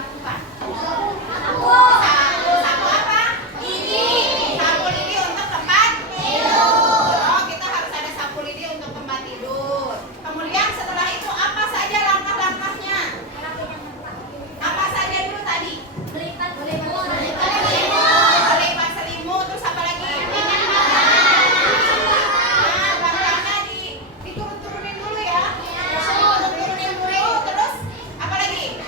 lakukan? Sapu. Sapu apa? Lidi. Sapu lidi untuk tempat Tidur. Oh, kita harus ada sapu lidi untuk tempat tidur. Kemudian setelah itu apa saja langkah-langkahnya? Apa saja dulu tadi? Melipat selimut. Melipat selimut, terus apa lagi? Nah, langkahnya diturun-turunin dulu ya. Turun-turunin dulu, terus apa lagi?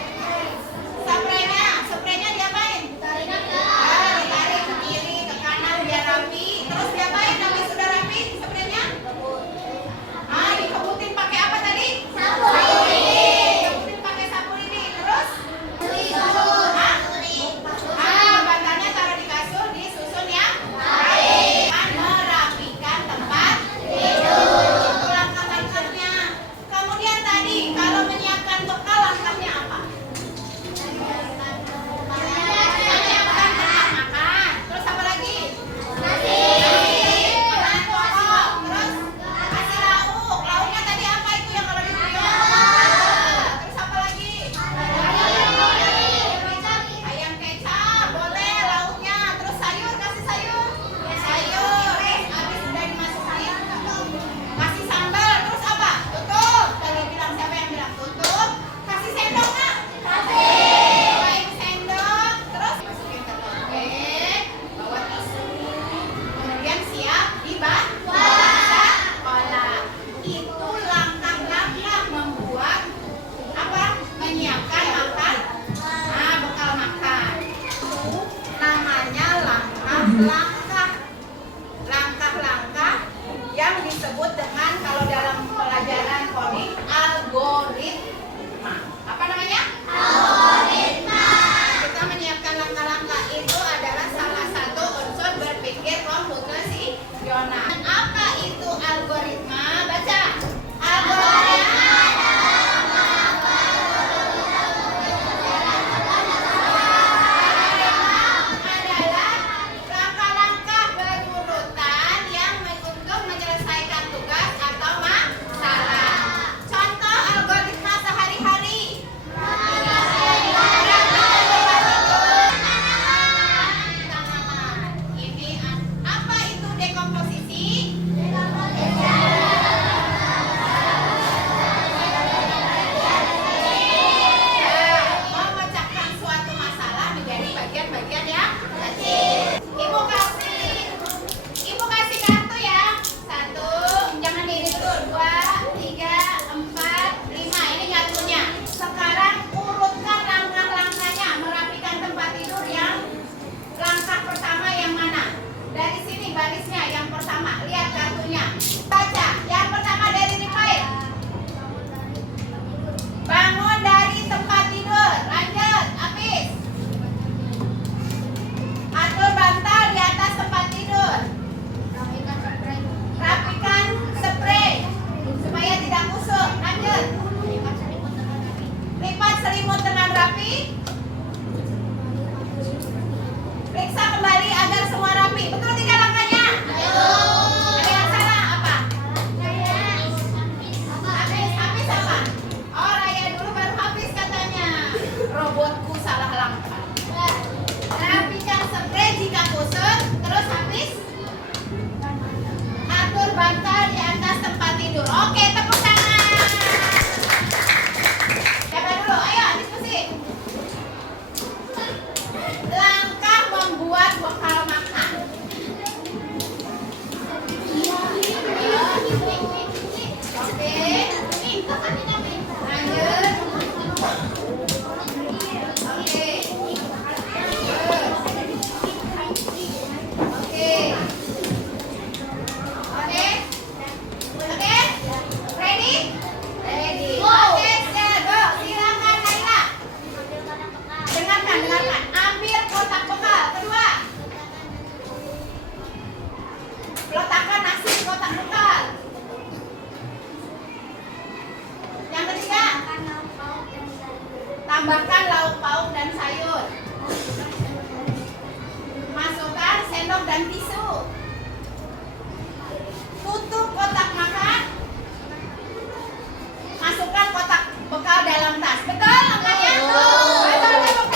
Spraynya diapain? Ditarik ke kiri, ke kanan biar rapi. Terus diapain? Habis sudah rapi spraynya? Dikebutin pakai apa tadi? Sapu lidi. Dikebutin pakai sapu lidi. Terus? Bantalnya taruh di kasur, disusun yang baik. Merapikan tempat tidur. Itu langkah-langkahnya. Kemudian tadi kalau menyiapkan bekal langkahnya apa? Menyiapkan tempat makan. Terus apa lagi? Makan pokok. Terus kasih lauk. Lauknya tadi apa itu yang kalau di video? Terus apa lagi? Ayam kecap, boleh lauknya. Terus sayur, kasih sayur. Sayur. Habis sudah dimasukin. Kasih sambal. Terus apa? Tutup. Tadi bilang siapa yang bilang tutup? Kasih sendok nggak? Bawain sendok. Terus masukin ke topeng. Bawa tisu. Kemudian siap dibawa sekolah. Itu langkah-langkah membuat apa? Menyiapkan makan. Bekal makan. Itu namanya langkah-langkah. Langkah-langkah yang disebut dengan kalau dalam pelajaran coding algoritma. Apa namanya? Kita menyiapkan langkah-langkah itu adalah salah satu unsur berpikir komputasional. Apa itu algoritma? Baca. Algoritma adalah langkah-langkah berurutan yang untuk menyelesaikan tugas atau masalah. Contoh algoritma sehari-hari. Tanaman. Ini apa itu dekomposisi? Memecahkan suatu masalah menjadi bagian-bagian yang kecil. Ibu kasih kartu ya. 1, jangan diri dulu. 2, 3, 4, 5. Ini kartunya. Sekarang urutkan langkah-langkahnya merapikan tempat tidur yang langkah pertama yang mana? Dari sini barisnya yang pertama. Lihat kartunya. Baca. Yang pertama dari Rifail. Bangun dari tempat tidur. Lanjut. Apis. Atur bantal di atas tempat tidur. Rapikan spray supaya tidak kusut. Lanjut. Lipat selimut dengan rapi. Periksa kembali agar semua rapi. Betul tidak langkahnya? Ada yang salah apa? Habis apa? Oh, Raya dulu baru habis katanya. Robotku salah langkah. Rapikan spray jika kusut. Terus habis. Atur bantal di atas tempat tidur. Oke, tepuk tangan. Siapa dulu? Ayo, diskusi. Langkah membuat bekal makan. Oke. Lanjut. Oke. Oke. Oke. Oke. Ready? Ready. Oke, go. Silakan Naila. Dengarkan. Ambil kotak bekal. Kedua. Letakkan nasi di kotak bekal. Yang ketiga. Tambahkan lauk pauk dan sayur. Masukkan sendok dan tisu. Tutup kotak makan. Masukkan kotak bekal dalam tas. Betul langkahnya? Betul.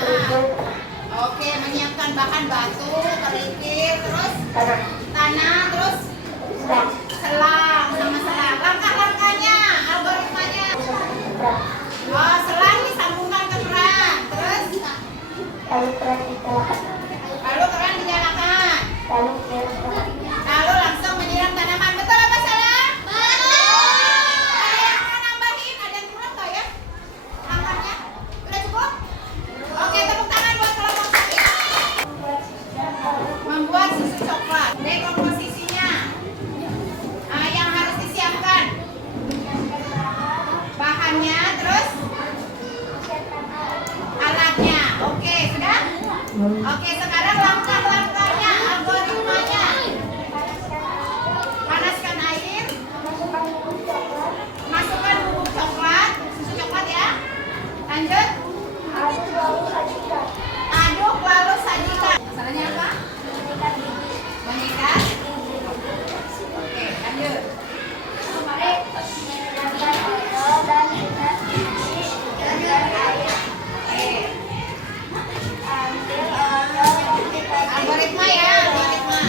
Oke, menyiapkan bahan batu, kerikil, terus tanah, terus selang sama selang. Langkah-langkahnya, algoritmanya. Oh, selang disambungkan ke keran, terus lalu keran dinyalakan. Lalu langsung menyiram tanaman. Betul apa salah? Ada yang mau nambahin? Ada yang kurang nggak ya? Langkahnya? Udah cukup? Oke, tepuk tangan buat kelompok saya. Membuat susu coklat. Ini komposisinya. Yang harus disiapkan. Bahannya, terus alatnya. Oke, sudah? Oke, sekarang langkah-langkahnya, algoritmanya. Panaskan air, masukkan bubuk coklat, susu coklat ya. Lanjut. Aduk lalu sajikan. Masalahnya apa? Mengikat. Oke, lanjut. Algoritma ya, algoritma.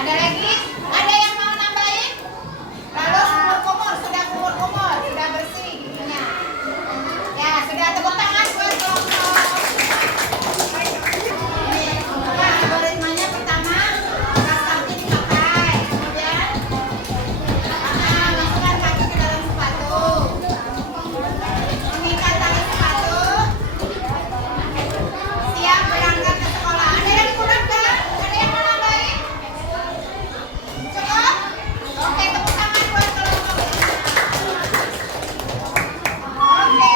Ada lagi? Ada yang mau nambahin? Lalu kumur, sudah bersih giginya. Ya, sudah, tepuk tangan buat kelompok. Ini, algoritmanya pertama, kasarnya dipakai. Kemudian, masukkan kaki ke dalam sepatu. Mengikat tali sepatu. Siap berangkat ke sekolah. Ada yang kurang kan? Ada yang mau nambahin? Cukup? Oke, tepuk tangan buat kelompok. Oke.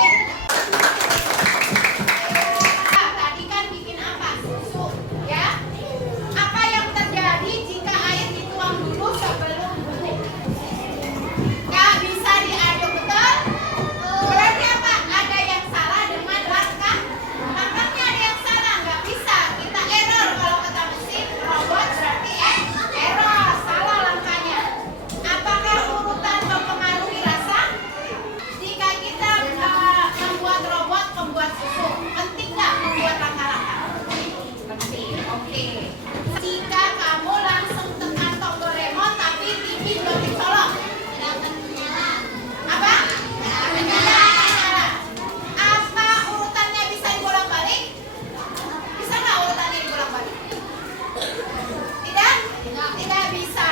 Tadi kan bikin apa? Susu, ya? Apa yang terjadi jika air dituang dulu sebelum bubuk? Nggak bisa diaduk, betul? Berarti apa? Ada yang salah dengan langkah? Langkahnya ada yang salah, nggak bisa. Kita error kalau kata mesin robot berarti error, salah langkahnya. Apakah urutan mempengaruhi rasa? Jika kita membuat robot membuat susu, penting nggak membuat langkah-langkah? Penting, oke. Jika kamu langsung tekan tombol remote tapi TV belum dicolok, apa? Menyala. Apa urutannya bisa dibolak-balik? Bisa nggak urutannya dibolak-balik? Tidak? Tidak bisa.